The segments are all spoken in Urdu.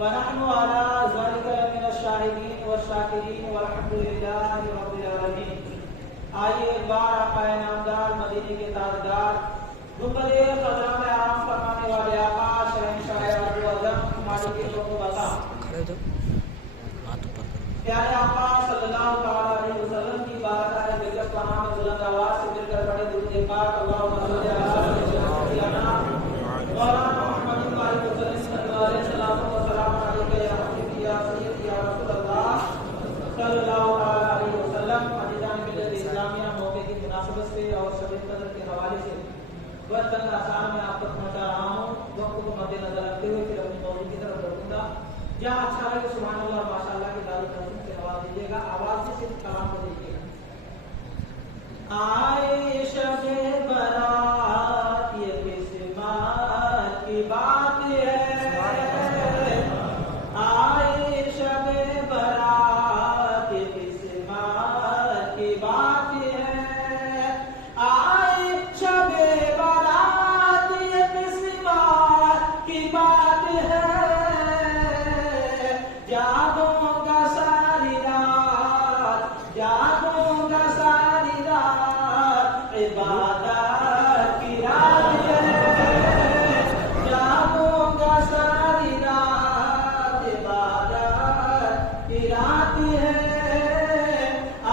ونحن على ذلك من الشاهدين والشاكرين والحمد لله رب العالمين. آئیے ایک بار آقا نامدار مدینے کے تاجدار گنبدِ خضرا میں آرام فرمانے والے آقا شہنشاہ ابو اعظم مالک الوقت پیارے آقا صلی اللہ علیہ وسلم کی بارگاہ برکت پناہ میں بلند آواز سے مل کر پڑھے درود پاک اللہم صلی علی مولانا محمد وعلیہ وسلم علیہ السلام و سلام علیکہ یا حبیبی یا سیدی یا رسول اللہ صلی اللہ علیہ وسلم. عزیزان ملت اسلامیہ موقع کی مناسبت سے اور شب قدر کے حوالے سے بہت چند آسان میں آپ تک پہنچا رہا ہوں. وقت کو مد نظر رکھتے ہوئے پھر اپنی موضوع کی طرف بڑھوں گا. جہاں اچھا لگے سبحان اللہ ماشاء اللہ کے دار الحسن سے آواز دیجیے گا. آواز سے صرف کلام کو دیجیے گا. آئے شب برات یہ قسمت کی بات ہے. آئے شب برات یہ قسمت کی بات ہے. آئے شب برات یہ قسمت کی بات ہے. جاگوں گا ساری رات جاگوں گا ساری رات عبادت کی رات ہے. جاگوں گا ساری رات عبادت کی رات ہے.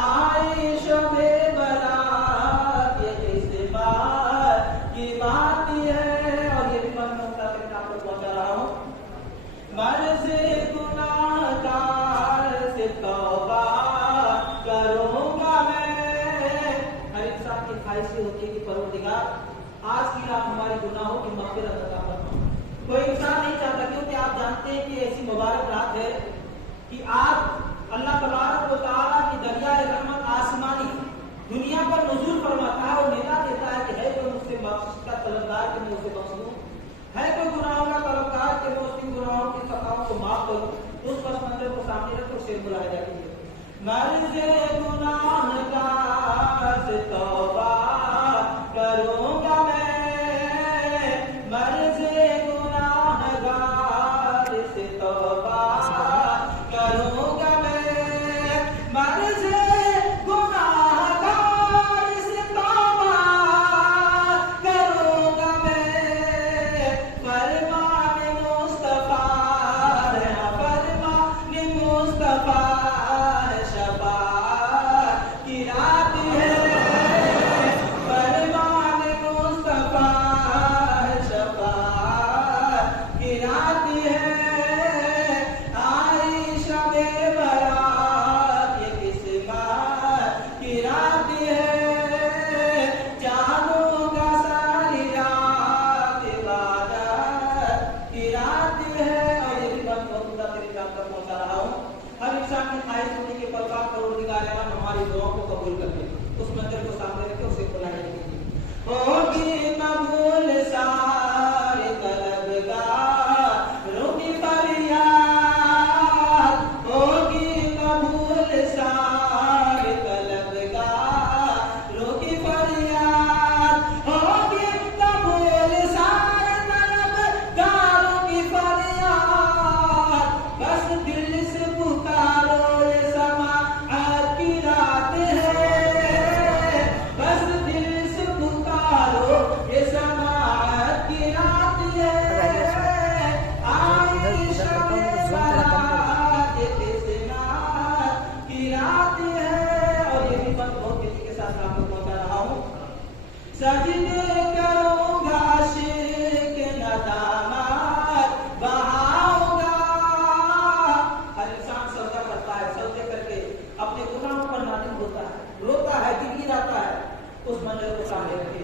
آئی شب برات یہ قسمت کی بات ہے. اور یہ بھی میں مختصر آپ کو پہنچا رہا ہوں. مرض گناہ گار سے توبہ کروں گا میں. ہر انسان کی خواہش یہ ہوتی ہے کہ پروردگار آج کی رات ہمارے گناہوں کی مغفرت عطا فرما. کوئی انسان نہیں چاہتا, کیونکہ آپ جانتے ہیں کہ ایسی مبارک رات ہے کہ آج اللہ تبارک و تعالیٰ کی دریائے رحمت آسمانی دنیا پر نزول فرماتا ہے اور ندا دیتا ہے کہ ہے کوئی مجھ سے بخشش کا طلبگار کہ میں اسے بخش دوں, ہے کوئی گناہوں کا طلبگار کہ میں اس کی گناہوں کی خطاؤں کو معاف کروں. اس پس منظر کو سامنے رکھ کر شعر بلایا جاتی ہے. مرض گناہ گار سے توبہ کروں گا میں. مرض گناہ گار سے توبہ کروں گا میں. مرض گناہ گار سے توبہ کروں گا میں. فرمان مصطفیٰ ہے فرمان مصطفیٰ ہے شفاعت کی رات ہے. فرمان مصطفیٰ ہے شفاعت کی رات ہے. آئی شب برات یہ قسمت کی رات ہے. جاگوں گا ساری رات عبادت کی رات ہے. اور یہ بھی بات خدا تیری جان تک پہنچا رہا ہوں. ہر انسان کی خواہش ہوتی ہے کہ پرکار پروردگار عالم ہماری دعاؤں کو قبول کر لے. اس منظر کو سامنے رکھے اسے بلانے دیجیے. ہوگی قبول سارے طلبگاروں کی فریاد. ہوگی قبول سارے طلبگاروں کی فریاد. ہوگی قبول سارے طلبگاروں کی فریاد. بس دل سے پکارو یہ سماعت کی رات ہے. بس دل سے پکارو یہ سماعت کی رات ہے. آئی شب برات یہ قسمت کی رات ہے. اور یہ بھی بات بہت تیزی کے ساتھ آپ کو پہنچا رہا ہوں. سجدے کروں گا شرک ندامت بہاؤں گا. ہر انسان سجدہ کرتا ہے, سجدے کر کے اپنے گناہوں پر نادم ہوتا ہے, روتا ہے, گڑگڑاتا ہے. اس منظر کو سامنے رکھے.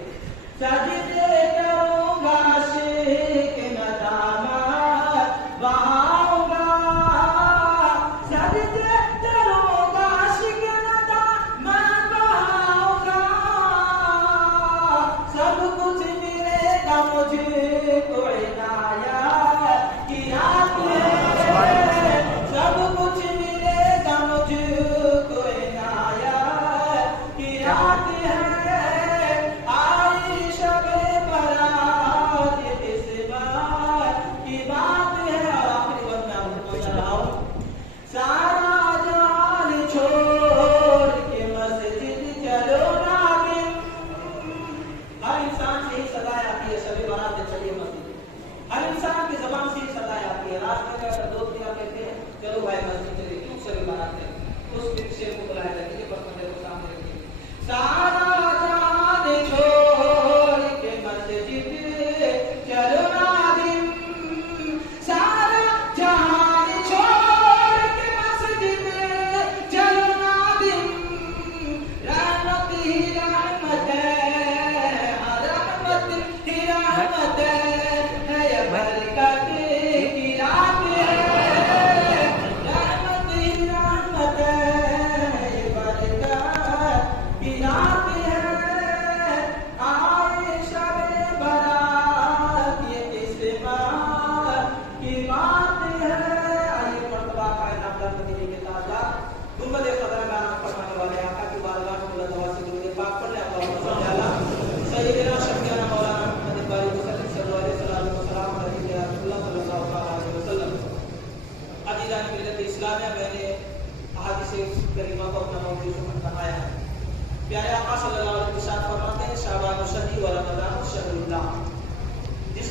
سجدے کروں گا شرک ندامت بہاؤں گا. سجدے کروں گا شرک ندامت بہاؤں گا. سب کچھ ملے گا مجھے کو عنایت کی رات ہے. سب کچھ ملے گا مجھے کو عنایت کی رات ہے. آئی شب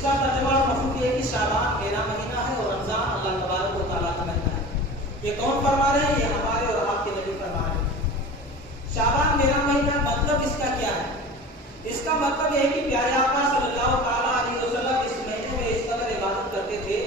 کا ترجمہ اور مفہوم یہ ہے کہ شعبان میرا مہینہ ہے اور رمضان اللہ تبارک و تعالیٰ کا مہینہ ہے. یہ کون فرما رہے ہیں؟ یہ ہمارے اور آپ کے نبی فرما رہے ہیں. شعبان میرا مہینہ، مطلب اس کا کیا ہے؟ اس کا مطلب یہ ہے کہ پیارے آقا صلی اللہ تعالیٰ علیہ وسلم اس مہینے میں اس قدر عبادت کرتے تھے،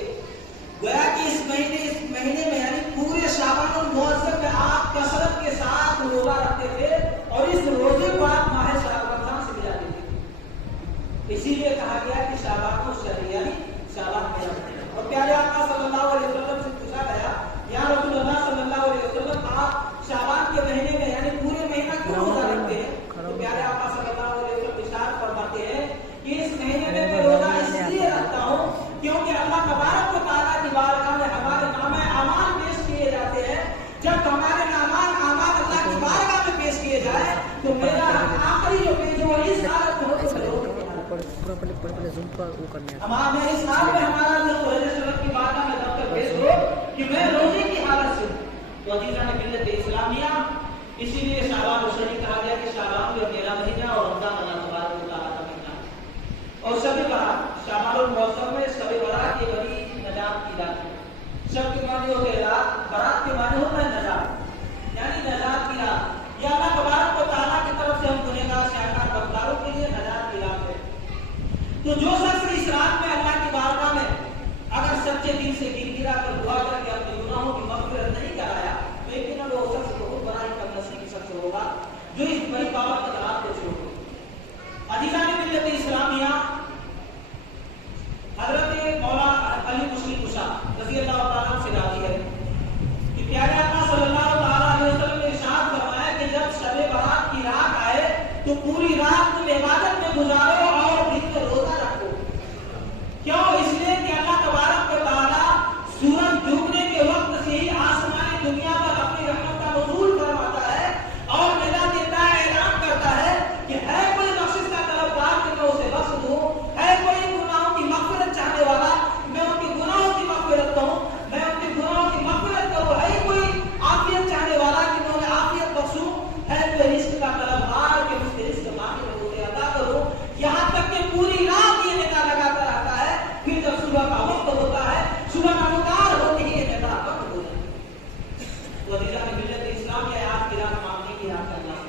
گویا کہ اس مہینے میں یعنی پورے شعبان المعظم میں آپ کثرت کے ساتھ روزہ رکھتے تھے اور اس روزے کو آپ ماہ رمضان سے ملاتے تھے. اسی لیے کہا گیا کہ شعبان الشہر یعنی شعبان میرا مہینہ. اور پیارے آقا صلی اللہ علیہ وسلم سے پوچھا گیا، یا رسول اللہ صلی اللہ علیہ وسلم آپ شعبان کے مہینے میں یعنی پورے مہینہ کیوں روزہ رکھتے ہیں؟ تو پیارے آقا صلی اللہ علیہ وسلم ارشاد فرماتے ہیں کہ اس مہینے میں میں روزہ اس لیے رکھتا ہوں کیونکہ اللہ تبارک و تعالیٰ کی بارگاہ میں ہمارے نامہ اعمال پیش کیے جاتے ہیں. جب ہمارے اعمال اللہ کی بارگاہ میں پیش کیے جائے تو میرا آخری جو پیج ہو اس حالت میں ہو تو میں اس حال میں ہمارا جو کی بارگاہ میں دفتر پیش ہو کہ میں روزے کی حالت سے. تو عزیزان ملت اسلامیہ، اسی لیے شعبان الشہر کہا گیا کہ شعبان جو میرا مہینہ اور رمضان اللہ تبارک و تعالیٰ کا مہینہ. اور شب برات شعبان المعظم میں شب برات یہ بڑی نجات کی رات ہے. شب کے معنی ہوتے ہیں رات، برات کے معنی ہوتا ہے نجات، یعنی نجات کی رات. یہ اللہ تبارک و تعالیٰ کی طرف سے ہم گنہگار شہکار بدکاروں کے لیے نجات کی رات ہے. تو جو شخص اس رات میں اللہ کی بارگاہ میں اگر سچے دل سے گر گرا کر دعا کر کے اپنے گناہوں کی مغفرت نہیں کرایا تو یقیناً وہ شخص بہت بڑا ہی کم نصیب شخص ہوگا جو اس بڑی بابت رات کو چھوڑ دے. عزیزان ملت اسلامیہ، حضرت مولا علی مشکل کشا رضی اللہ تعالیٰ سے راضی ہے کہ پیارے آقا صلی اللہ تعالیٰ علیہ وسلم نے ارشاد فرمایا کہ جب شب برات کی رات آئے تو پوری رات تم عبادت میں گزارو اور دن میں روزہ رکھو. کیوں؟ اس لیے کہ اللہ تبارک و تعالیٰ سورج ڈوبنے کے وقت سے ہی آسمانی دنیا پر اپنی رحمت کا نزول فرماتا ہے اور ندا دیتا ہے، اعلان کرتا ہے کہ ہے کوئی بخشش کا طلبگار کہ میں اسے بخش دوں، ہے کوئی گناہوں کی مغفرت چاہنے والا میں ان کے گناہوں کی مغفرت کروں، میں ان کے گناہوں کی مغفرت کروں، ہے کوئی عافیت چاہنے والا کہ میں انہیں عافیت بخشوں، ہے کوئی رزق کا طلبگار کہ مجھ سے رزق مانگے میں اسے عطا کروں. یہاں تک کہ پوری رات یہ ندا لگاتا رہتا ہے. پھر جب صبح کا وقت ہوتا ہے، صبح نمودار ہوتے ہی یہ ندا بند ہو جاتا ہے. تو عزیزان ملت اسلام یہ آپ کی رات مانگنے کی رات کا نام.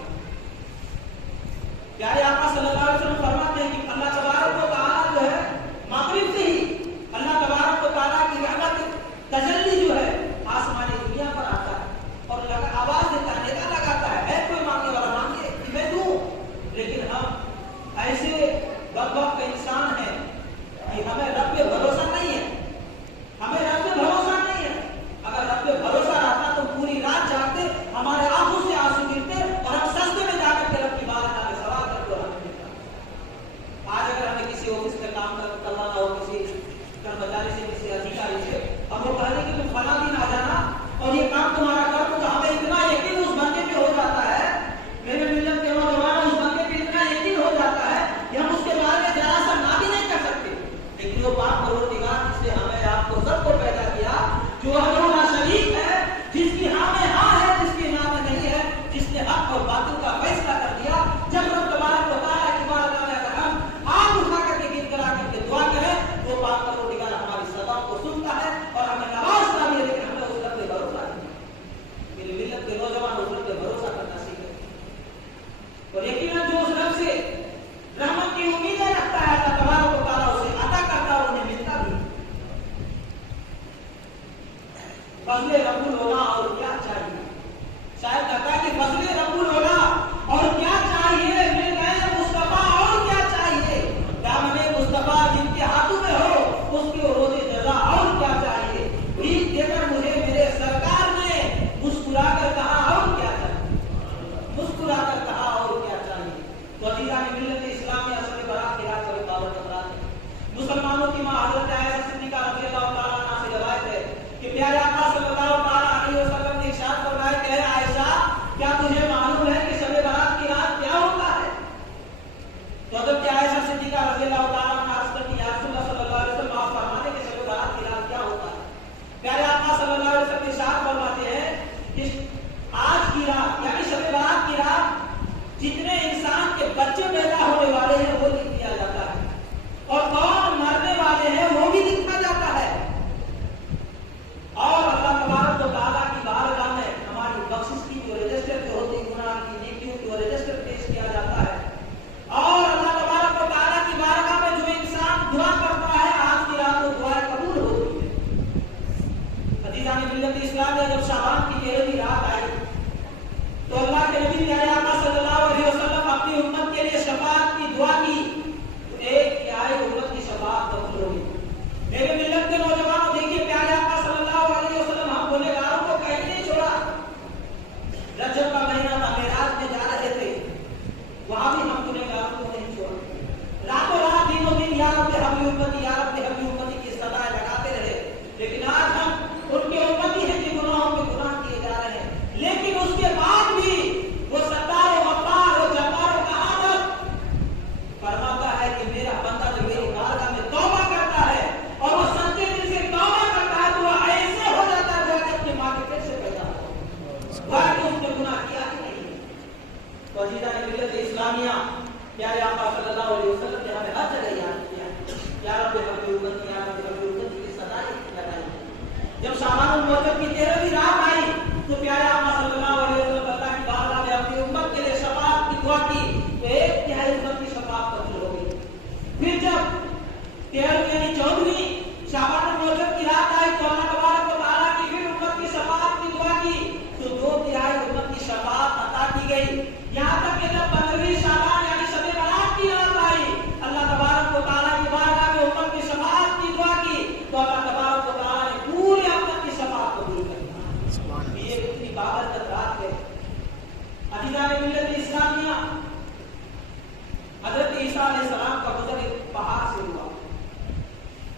پیارے آقا صلی اللہ علیہ وسلم فرماتے ہیں کہ اللہ تبارک و تعالیٰ جو ہے مغرب سے ہی اللہ تبارک و تعالیٰ کی رحمت تجلی جو ہے آسمانی دنیا پر آتا ہے اور آواز دیتا ہے، ندا لگاتا ہے کوئی مانگنے والا مانگے کہ میں دوں. لیکن ہم ایسے بدبخت انسان ہیں کہ ہمیں رب پہ بھروسہ نہیں ہے، ہمیں رب پہ بھروسہ نہیں ہے. اگر رب پہ بھروسہ رہتا تو پوری رات جاگتے، ہمارے آنکھوں سے آنسو گرتے اور ہم سجدے میں جا کر کے رب کی بارگاہ میں سوال کرتے اور ہمیں ملتا. آج اگر ہمیں کسی آفس میں کام کرنا ہو، کسی کرمچاری سے، کسی ادھیکاری سے، اب وہ کہنے کہ تم فلاں دن آ جانا اور یہ کام تمہارا کر دوں، تو ہمیں اتنا یقین اس بندے پہ ہو جاتا ہے، میرے ملت کے نوجوان اس بندے پہ اتنا یقین ہو جاتا ہے کہ ہم اس کے بارے میں ذرا سا نہ بھی نہیں کر سکتے. لیکن وہ پاک پروردگار جس نے ہمیں آپ کو سب کو پیدا کیا، جو ہمارا شریک ہے، جس کی ہاں میں ہاں ہے، جس کی نہ میں نہیں ہے، جس نے حق اور باطل کا فیصلہ کر دیا. جب رب تبارک و تعالیٰ کی بارگاہ میں اگر ہم ہاتھ اٹھا کر کے گر کرا کر کے دعا کریں تو پاک پروردگار ہماری صدا کو سنتا ہے اور ہمیں نوازتا بھی ہے. لیکن ہمیں اس رب پہ بھروسہ نہیں. میری ملت کے نوجوان اس رب پہ بھروسہ کرنا سیکھیں اور یقیناً جو اس رب سے رحمت کی امیدیں رکھتا ہے اللہ تبارک و تعالیٰ اسے عطا کرتا اور انہیں ملتا بھی. فضل رب العلا اور کیا چاہیے؟ شاید کہتا ہے کہ فضل رب العلا اور کیا چاہیے، مل گئے مصطفیٰ اور کیا چاہیے. دامن مصطفیٰ جن کے ہاتھوں میں ہو اس کے روز جزا اور کیا چاہیے. بھیک دے کر مجھے میرے سرکار نے مسکرا کر کہا اور کیا چاہیے، مسکرا کر کہا اور کیا چاہیے. تو عزیزان ملت اسلامیہ شب برات کی رات شب بابرکت رات ہے. مسلمانوں کی ماں حضرت عائشہ صدیقہ رضی اللہ تعالیٰ عنہا سے روایت ہے کہ پیارے آقا صلی اللہ تعالیٰ علیہ وسلم نے ارشاد فرمایا کہ اے عائشہ کیا تجھے معلوم ہے کہ شب برات کی رات کیا ہوتا ہے؟ تو حضرت عائشہ صدیقہ رضی اللہ تعالیٰ عنہا عرض کرتی یا رسول اللہ صلی اللہ علیہ وسلم آپ فرماتے کہ شب برات کی رات کیا ہوتا ہے؟ پیارے آقا صلی اللہ علیہ وسلم ارشاد فرماتے ہیں کہ آج کی رات یعنی شب برات کی رات جتنے انسان کے بچے پیدا ہونے والے ہیں وہ لکھ دیا جاتا ہے اور کون مرنے صلی اللہ علیہ وسلم نے ہمیں ہر جگہ یاد کیا یا رب ہمیں امت یا رب ہمیں امت کی صدائیں لگائی. جب شعبان المعظم کی 13ویں رات آئی تو پیارے آقا صلی اللہ علیہ وسلم اللہ کی بارگاہ میں اپنی امت کے لیے شفاعت کی دعا کی تو 1/3 امت کی شفاعت قبول ہو گئی. پھر جب 13ویں یعنی 14ویں شعبان المعظم کی رات آئی تو اللہ تبارک و تعالیٰ کی پھر امت کی شفاعت کی دعا کی تو 2/3 امت کی شفاعت عطا کی گئی. یہاں تک کہ جب 15ویں شعبان یعنی شب برات کی رات آئی اللہ تبارک و تعالیٰ کی بارگاہ میں امت کی شفاعت کی دعا کی تو اللہ تبارک و تعالیٰ نے پورے امت کی شفاعت قبول کر لی. یہ کتنی بابرکت رات ہے. عزیزان ملت اسلامیہ، حضرت عیسیٰ علیہ السلام کا گزر ایک پہاڑ سے ہوا.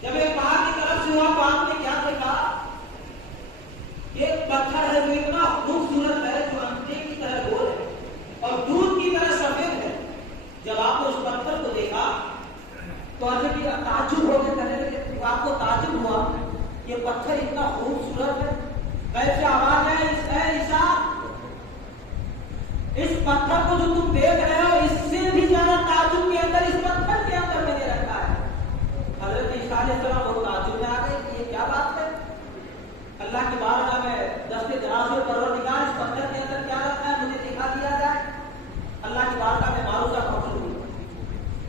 جب ایک پہاڑ کی طرف سے ہوا تو آپ نے کیا دیکھا؟ ایک پتھر ہے جو اتنا خوبصورت ہے جو انڈے کی طرح گول ہے اور دودھ کی طرح سفید ہے. جب آپ نے اس پتھر کو دیکھا تو حضرت تعجب ہو کے کہنے لگے، آپ کو تعجب ہوا یہ پتھر اتنا خوبصورت ہے، کیسے آواز ہے اے عیسیٰ اس پتھر کو جو تم دیکھ رہے ہو اس سے بھی زیادہ تعجب کے اندر اس پتھر کے اندر میں نے رکھا ہے. حضرت عیسیٰ علیہ السلام بہت تعجب میں آ گئے کہ یہ کیا بات ہے. اللہ کی بارگاہ میں دست دراز میں پروردگار اس پتھر کے اندر کیا رکھا ہے مجھے دکھا دیا جائے. اللہ کی بارگاہ میں معروضہ پہنچ ہوئی،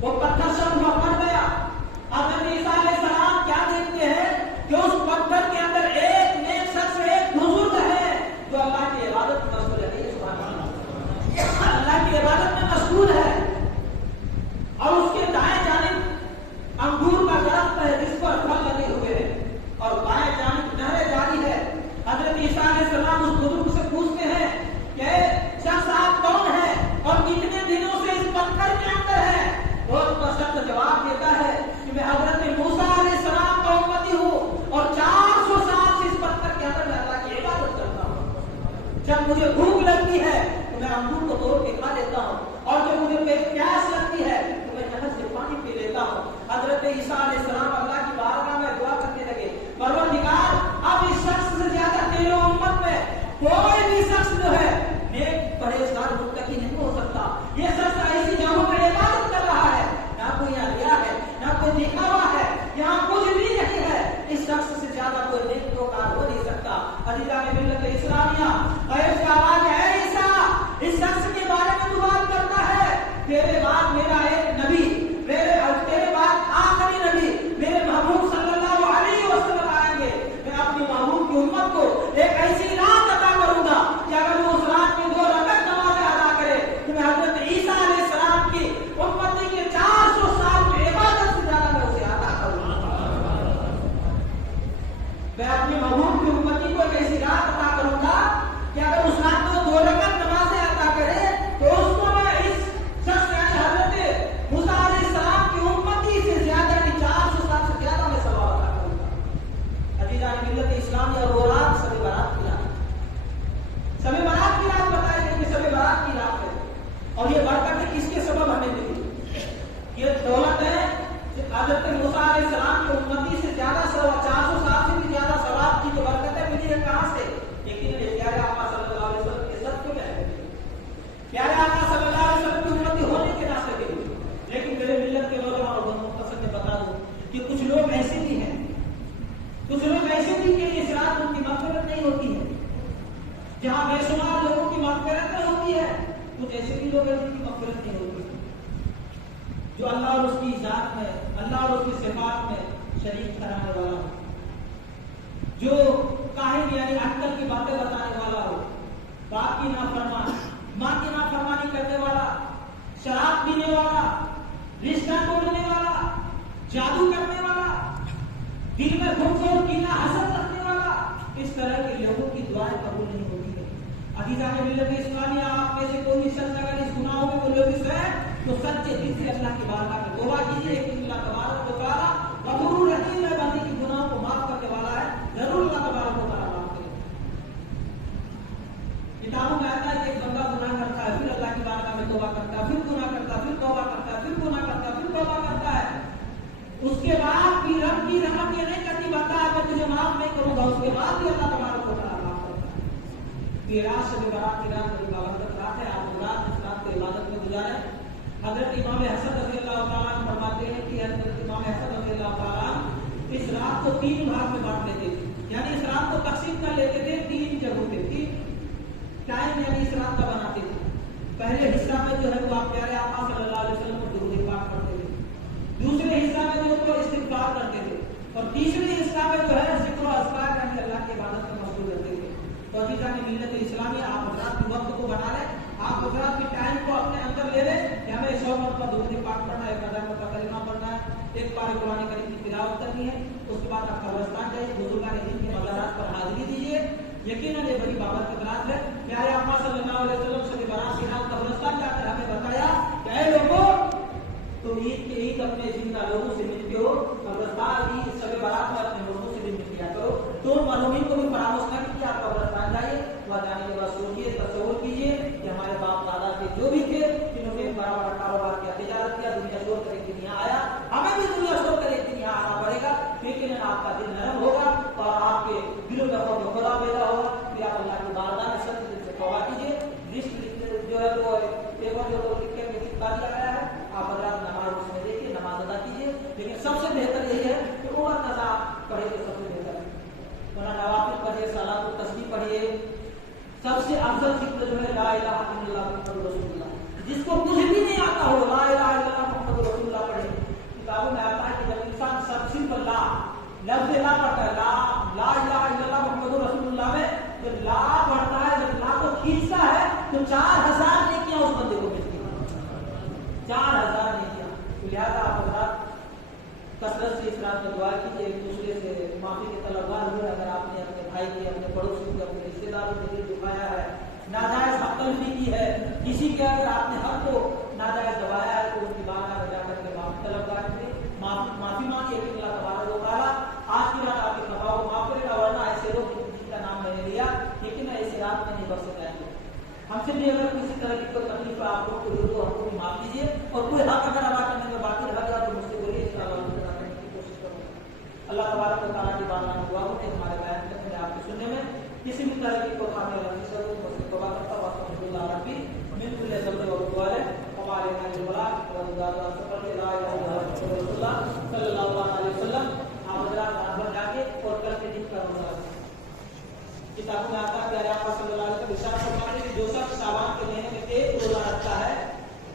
وہ پتھر سب ہوا بن گیا. حضرت عیسیٰ علیہ السلام کیا دیکھتے ہیں کہ اس پتھر کے اندر ایک نیک شخص ایک بزرگ ہے جو اللہ کی عبادت میں مشغول ہے. اللہ کی عبادت میں مشغول ہے اور اس کے دائیں جانب انگور کا درخت ہے جس پر پھل لگے ہوئے ہیں اور بائیں جانب نہر جاری ہے. حضرت عیسیٰ علیہ السلام اس بزرگ سے پوچھتے ہیں کہ شخص آپ کون ہیں اور کتنے دنوں سے اس پتھر کے اندر ہے. اور اس شخص جواب دیتا ہے کہ میں حضرت موسیٰ علیہ السلام کا امتی ہوں اور 400 سال سے اس پتھر کے اندر اللہ کی عبادت کرتا ہوں. جب مجھے بھوک لگتی ہے تو میں انگور کو توڑ کے کھا لیتا ہوں اور جب مجھے پیاس لگتی ہے تو میں نہر سے پانی پی لیتا ہوں. حضرت عیسیٰ علیہ السلام اللہ کی بارگاہ میں دعا کرنے لگے، پروردگار اب اس شخص سے زیادہ تیرے امت میں کوئی بھی شخص جو ہے نیک پرہیزگار متقی نہیں ہو سکتا. یہ شخص ایسی جگہوں پر عبادت کر رہا ہے، نہ کوئی یہاں گیا ہے نہ کوئی دکھاوا ہے، یہاں کچھ بھی نہیں ہے. اس شخص سے زیادہ کوئی نیک کار ہو نہیں سکتا. عزیزان ملت اسلامیہ، اس کا آواز ہے عیسیٰ اس شخص کے بارے میں تو بات کرتا ہے، تیرے بعد میرا ایک نبی، تیرے بعد آخری نبی میرے محبوب صلی اللہ علیہ وسلم آئیں گے. میں اپنی محبوب کی امت کو ایک ایسی رات عطا کروں گا کہ اگر وہ اس رات میں 2 رکعت نماز ادا کرے تو میں حضرت عیسیٰ علیہ السلام کی امتی کے 400 سال کی عبادت سے زیادہ میں اسے عطا کروں گا. میں اپنی محبوب کی امتی کو ایک ایسی رات عطا کروں گا کہ اگر اس رات میں 2 رکعت نماز ادا کرے تو اس کو میں اس شخص یعنی حضرت موسیٰ علیہ السلام کی امتی سے زیادہ یعنی 400 سال سے زیادہ میں ثواب عطا کروں گا. عزیزان ملت اسلامیہ، اور وہ رات شب برات کی رات، شب برات کی رات بتائی گئی کہ شب برات کی رات ہے. اور یہ برکت کس کے سبب ہمیں ملی؟ یہ دولت ہے کہ حضرت موسیٰ علیہ السلام کی امتی سے زیادہ 400 سال سے بھی زیادہ ثواب کی جو برکتیں ملی ہے کہاں سے؟ لیکن پیارے آقا صلی اللہ علیہ وسلم کے صدقے میں ہے، پیارے آقا صلی اللہ علیہ وسلم کی امتی ہونے کے ناطے کے لیے. لیکن میرے ملت کے علماء اور مختصر میں بتا دوں کہ کچھ لوگ ایسے بھی ہیں، کچھ لوگ ایسے بھی کہ اس رات ان کی مغفرت نہیں ہوتی ہے. جہاں بے شمار لوگوں کی مغفرت ہوتی ہے کچھ ایسے بھی لوگ ہیں جن کی مغفرت نہیں ہوتی، جو اللہ اور اس کی ذات میں، اللہ اور اس کی صفات میں شریک ٹھہرانے والا ہو، جو کاہن یعنی اٹکل کی باتیں بتانے والا ہو، باپ کی نافرمان، ماں کی نافرمانی کرنے والا، شراب پینے والا، رشتہ توڑنے والا، جادو کرنے والا، دل میں گھمس اور کینہ حسد رکھنے والا، اس طرح کے لوگوں کی دعائیں قبول نہیں ہوتی ہے. عزیزان ملت اسلامیہ، آپ میں سے کوئی شخص اگر اس گناہوں میں ملوث ہے تو سچے دل سے اللہ کی بارگاہ میں توبہ کیجیے کہ اللہ تبارک و تعالیٰ غفور رحیم ہے، بندے کے گناہوں کو معاف کرنے والا ہے. ضرور اللہ تبارک و تعالیٰ معاف کرے. کتابوں میں آتا ہے کہ ایک بندہ گناہ کرتا ہے، پھر اللہ کی بارگاہ میں توبہ کرتا ہے، پھر گناہ کرتا ہے، پھر توبہ کرتا ہے، پھر گناہ کرتا ہے، پھر توبہ کرتا ہے. اس کے بعد بھی رب کی رحمت یہ نہیں کرتی، بتا ہے میں تجھے معاف نہیں کروں گا. اس کے بعد بھی اللہ تبارک و تعالیٰ معاف کرتا ہے. یہ رات شب برات کی رات بڑی بابرکت رات ہے. آپ رات اس رات کو عبادت میں گزارے. حضرت امام حسن رضی اللہ رات کو 3 بھاگ میں بانٹ لیتے تھے، یعنی اس رات کو تقسیم کر لیتے تھے 3 جگہوں پہ، 3 ٹائم یعنی اس رات کا بناتے تھے۔ پہلے حصہ میں جو ہے وہ آپ پیارے آقا صلی اللہ علیہ وسلم کو درود پاک پڑھتے تھے، دوسرے حصہ میں جو ہے استغفار کرتے تھے، اور تیسرے حصہ میں جو ہے ذکر و اذکار یعنی اللہ کی عبادت میں مشغول رہتے تھے۔ تو عزیزان ملت اسلامی، آپ حضرات کے وقت کو بنا لیں، آپ حضرات کی ٹائم کو اپنے اندر لے لیں کہ ہمیں 100 مرتبہ درود پاک پڑھنا ہے، 1000 مرتبہ کلمہ پڑھنا ہے، ایک بار قرآن کریم کی تلاوت کرنی ہے، اس کے بعد آپ قبرستان جائیے، بزرگان دین کے مزارات پر حاضری دیجیے۔ یقیناً یہ بڑی بابرکت رات ہے۔ پیارے آقا صلی اللہ علیہ وسلم شب برات کی رات قبرستان جا کر ہمیں بتایا کہ اے لوگوں، تم عید کے عید اپنے زندہ لوگوں سے ملتے ہو، قبرستان عید شب برات میں اپنے لوگوں سے بھی مل کیا کرو۔ تو مرحومین کو بھی فراموش نہ کیجیے، آپ قبرستان جائیے، وہاں جانے کے بعد سوچیے، تصور کیجیے کہ ہمارے باپ دادا کے جو بھی تھے، جنہوں نے بڑا بڑا کاروبار کیا، تجارت کیا، دنیا چھوڑ کر ایک دن یہاں آیا، ہمیں بھی دنیا چھوڑ کر ایک دن یہاں آنا پڑے گا، لیکن آپ کا دل نرم ہوگا اور آپ کے دلوں میں خوف خدا پیدا ہوگا، پھر آپ اللہ کی بارگاہ میں سچے دل سے توبہ کیجیے۔ لسٹ جو ہے وہ پیپر جو لکھ کے چپکا دیا گیا ہے، آپ حضرات نماز اس میں دیکھیے، نماز ادا کیجیے، لیکن سب سے بہتر یہی ہے کہ عمر قضا پڑھے تو سب سے بہتر ہے، ورنہ نوافل پڑھیے، صلاۃ التسبیح پڑھیے، سب سے افضل ذکر جو ہے لا الہ الا اللہ محمد رسول اللہ، جس کو کچھ بھی نہیں آتا ہو لا الہ الا اللہ محمد رسول اللہ پڑھے۔ کتابوں میں آتا ہے کہ جب انسان صرف لا لفظ لا پڑھتا ہے، لا الہ الا اللہ محمد رسول اللہ میں جب لا پڑھتا ہے، جب لا کو کھینچتا ہے تو 4000 نیکیاں اس بندے کو ملتی ہیں، 4000 نیکیاں۔ لہٰذا آپ حضرات کثرت سے اس رات میں دعا کیجیے، ایک دوسرے سے معافی کے طلبگار ہوئے، اگر آپ نے اپنے بھائی کے، اپنے پڑوسی کے، اپنے رشتے داروں کے دل دکھایا ہے، ناجائز حق تلفی کی ہے، کسی کے اگر آپ نے حق کو ناجائز دبایا ہے تو ان کی بارگاہ میں جا کر کے معافی طلبگار کیجیے، معافی مانگیے کہ اللہ تبارک و تعالیٰ آج کی رات آپ کے خطاؤں کو معاف کرے گا، ورنہ ایسے لوگ جن کا نام میں نے لیا لیکن ایسے رات میں نہیں بچ سکیں گے۔ ہم سے بھی اگر کسی طرح کی کوئی تکلیف آپ لوگ کو ہو تو ہم کو بھی معاف کیجیے، اور کوئی حق اگر ادا کرنے میں باقی رہ گیا تو مجھ سے بولیے، اس کا ادا کرنے کی کوشش کروں گا۔ اللہ تبارک و تعالیٰ کی بارگاہ میں دعا ہوتی ہے ہمارے بیان کرنے میں، آپ کے سننے میں کسی بھی طرح کی کوئی خامی اللہ سے مجھ سے توبہ کرتا ہوں، واسطہ اللہ ربی من کل ذنب و خطوہ ہمارے نبی البلاغ و رضا صلی اللہ علیہ وسلم۔ آپ حضرات رات بھر جا کے اور کل کے دن کا روزہ رکھیں۔ کتابوں میں آتا ہے پیارے آقا صلی اللہ علیہ وسلم ارشاد فرماتے ہیں کہ جو شخص شعبان کے مہینے میں ایک روزہ رکھتا ہے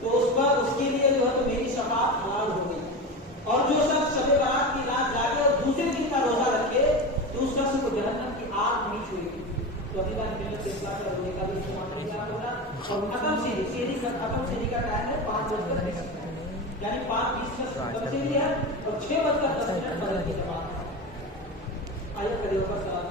تو اس پر اس کے لیے جو ہے تو میری شفاعت حلال ہو گئی، اور جو شخص شب برات کی رات جاگے اور دوسرے دن کا روزہ رکھے تو اس شخص کو جہنم کی آگ نہیں چھوئے گی۔ تو ابھی بات ملت کے اصلاح کا روزے کا بھی استعمال کریں گے آپ ہوگا، اور ختم سیری کا ٹائم ہے 5:20، یعنی 5:20 ختم سیری ہے اور 6:10 بدل کی جماعت۔ آئیے کھڑے ہو کر سلام